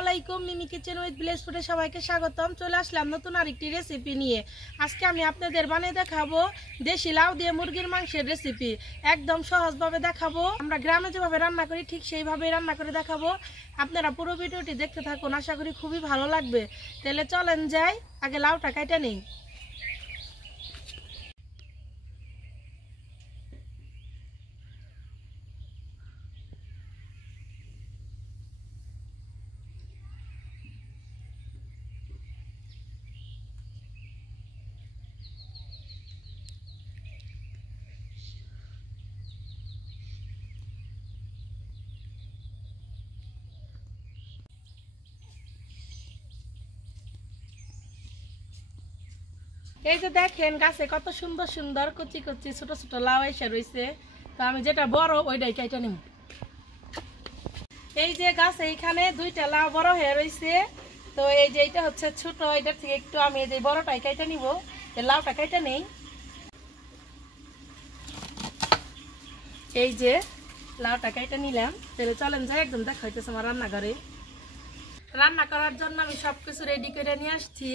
আলাইকুম, মিমি kitchen with village ফুডে সবাইকে স্বাগতম। চলে আসলাম নতুন আরেকটি রেসিপি নিয়ে। আজকে আমি আপনাদের বানিয়ে দেখাবো দেশি লাউ দিয়ে মুরগির মাংসের রেসিপি। একদম সহজভাবে দেখাবো। আমরা গ্রামে যেভাবে রান্না করি ঠিক সেইভাবেই রান্না করে দেখাবো। আপনারা পুরো ভিডিওটি দেখতে থাকুন, আশা করি খুবই ভালো লাগবে। তাহলে চলেন যাই, আগে লাউটা কাইটা নেই। এই যে দেখেন গাছে কত সুন্দর সুন্দর কচি কচি ছোট ছোট লাউ এসে রয়েছে। তো আমি যেটা বড় ওইটাই কাইটা নিব। এই যে গাছ এইখানে দুইটা লাউ বড় হয়ে রয়েছে। তো এই যে এইটা হচ্ছে ছোট, এটার থেকে একটু আমি এই যে বড়টাই কাইটা নিব। এই লাউটা কাইটা নেই। এই যে লাউটা কাইটা নিলাম। তাহলে চলেন যাই, একদম দেখা হইতেছে আমার রান্নাঘরে। রান্না করার জন্য আমি সবকিছু রেডি করে নিয়ে আসছি।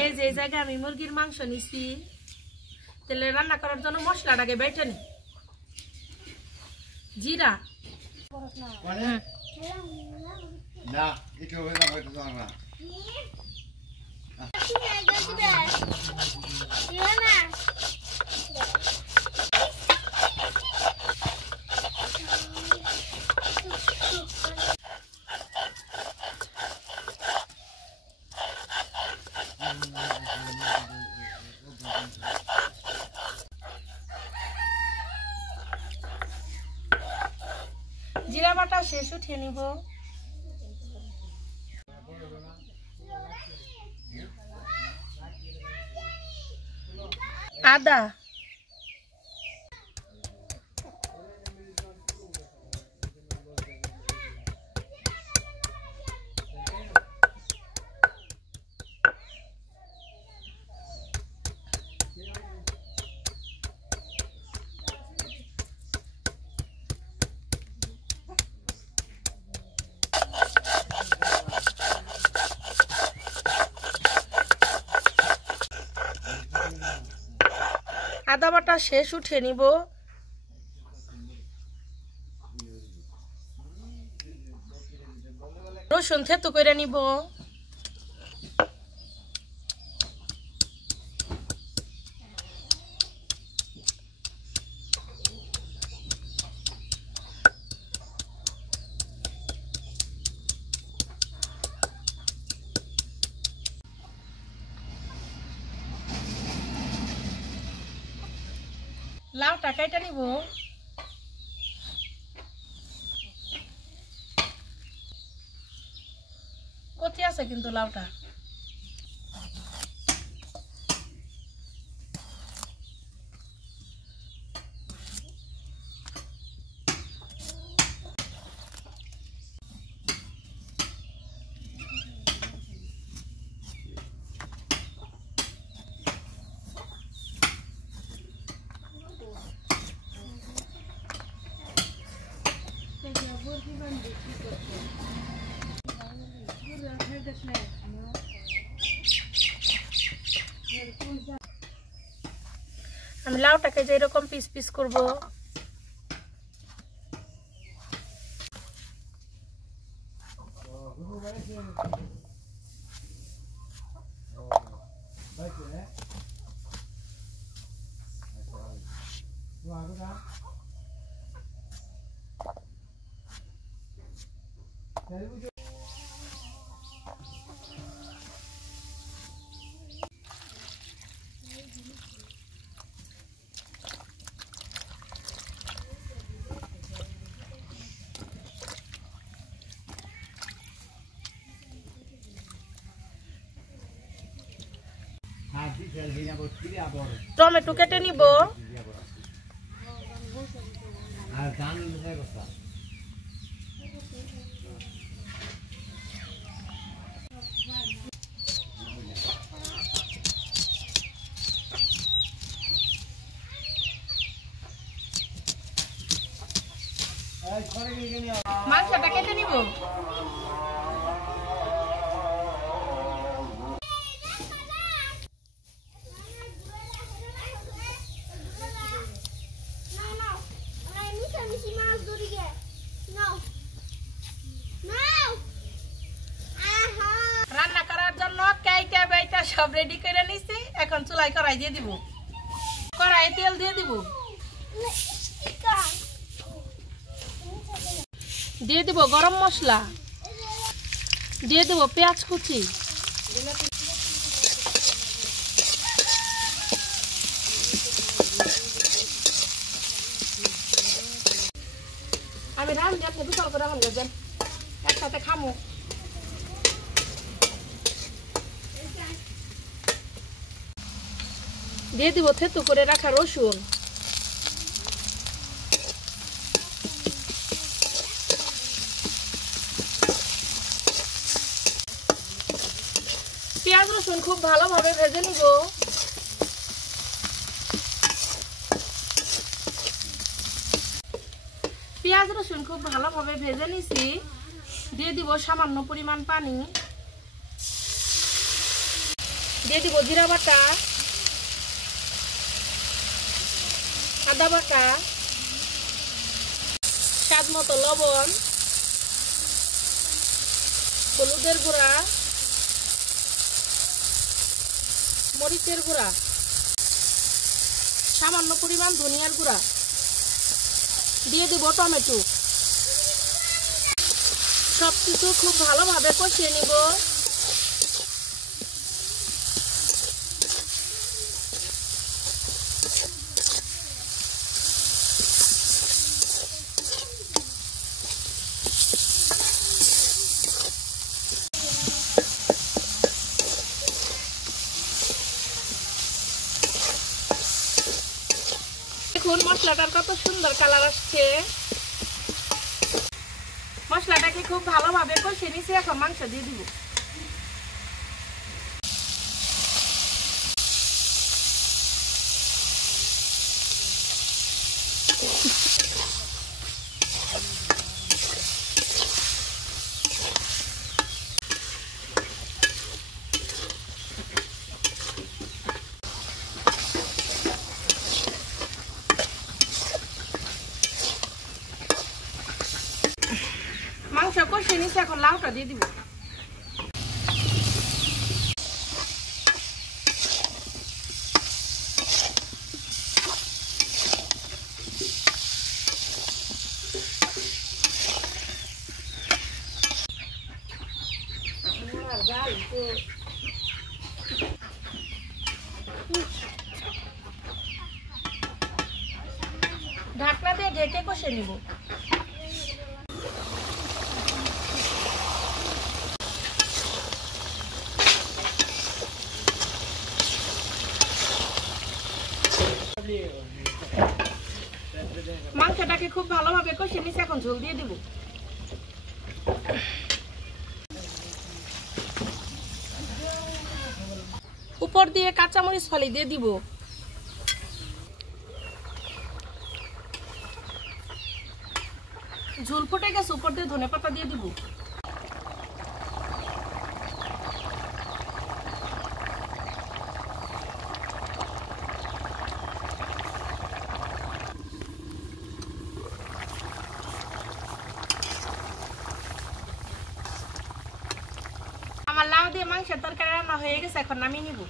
এই যে জায়গায় আমি মুরগির মাংস নিছি। তাহলে রান্না করার জন্য মশলাটাকে বেটে নি। জিরা না একটু না জিরা বাটা শেষ, উঠিয়ে নিব। আদা, আদা বাটা শেষ, উঠিয়ে নিব। রসুন থেতো করে নিব। লাউটা কাইটা নিব। কচি আছে কিন্তু লাউটা। আমি লাউটাকে যে এরকম পিস পিস করব। টমেটো কেটে নিব। মাংসটা কেটে নিব। রেডি করে নিছি এখন চুলায় কড়াই দিয়ে দিব কড়াইয়ে তেল দিয়ে দিব দিয়ে দিব গরম মশলা দিয়ে দেব পেঁয়াজ কুচি আমি রান দিয়ে দুটো করে রান দেন একসাথে খামু দিয়ে দিব থেতু করে রাখা রসুন পেঁয়াজ রসুন খুব ভালোভাবে ভেজে নিব পেঁয়াজ রসুন খুব ভালোভাবে ভেজে নিছি দিয়ে দিব সামান্য পরিমাণ পানি দিয়ে দিব জিরা বাটা আদা বাটা স্বাদ মতো লবণ হলুদের গুঁড়া মরিচের গুঁড়া সামান্য পরিমাণ ধনিয়ার গুঁড়া দিয়ে দিব টমেটো সবকিছু খুব ভালোভাবে কষিয়ে নিব দেখুন মশলাটার কত সুন্দর কালার আসছে মশলাটাকে খুব ভালোভাবে কষিয়ে নিয়েছি এখন মাংস দিয়ে দিব মাংস কষিয়ে নিয়েছি এখন লাউটা দিয়ে দিব ঢাকনা দিয়ে ঢেকে কষে নিব মাংসটাকে খুব ভালোভাবে কষিয়ে নিয়েছি এখন ঝোল দিয়ে দিব উপর দিয়ে কাঁচামরিচ ফালি দিয়ে দিব ঝোল ফুটে গেছে উপর দিয়ে ধনেপাতা দিয়ে দিব আমার লাউ দিয়ে মাংসের তরকারি রান্না হয়ে গেছে এখন নামিয়ে নিব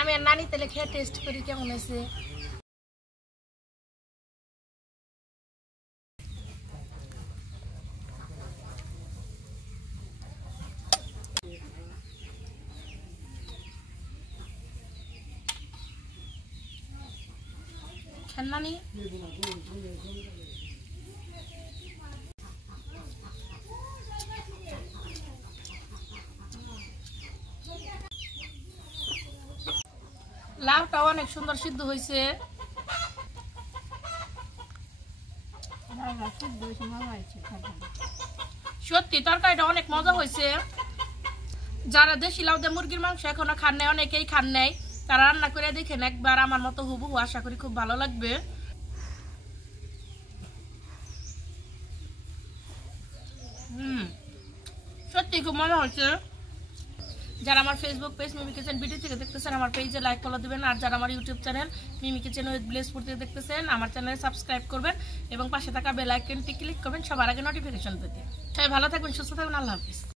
আমি আর নানি তেলে খেয়ে টেস্ট করি কেমন হয়েছে নানি লাউটা অনেক সুন্দর সিদ্ধ হয়েছে সত্যি তরকারিটা অনেক মজা হয়েছে যারা দেশি লাউ দিয়ে মুরগির মাংস এখনো খান নাই অনেকেই খান নাই তারা রান্না করে দেখেন একবার আমার মতো হুবহু আশা করি খুব ভালো লাগবে সত্যি খুব মজা হয়েছে যারা আমার ফেসবুক পেজ মিমি কিচেন বিডি থেকে দেখতেছেন আমার পেজে লাইক ফলো দিবেন, আর যারা আমার YouTube channel Mimi kitchen with village food থেকে দেখতেছেন আমার চ্যানেলে সাবস্ক্রাইব করবেন এবং পাশে থাকা বেল আইকনটি ক্লিক করবেন সবার আগে নোটিফিকেশন পেতে। সবাই ভালো থাকবেন, সুস্থ থাকবেন, আল্লাহ হাফিজ।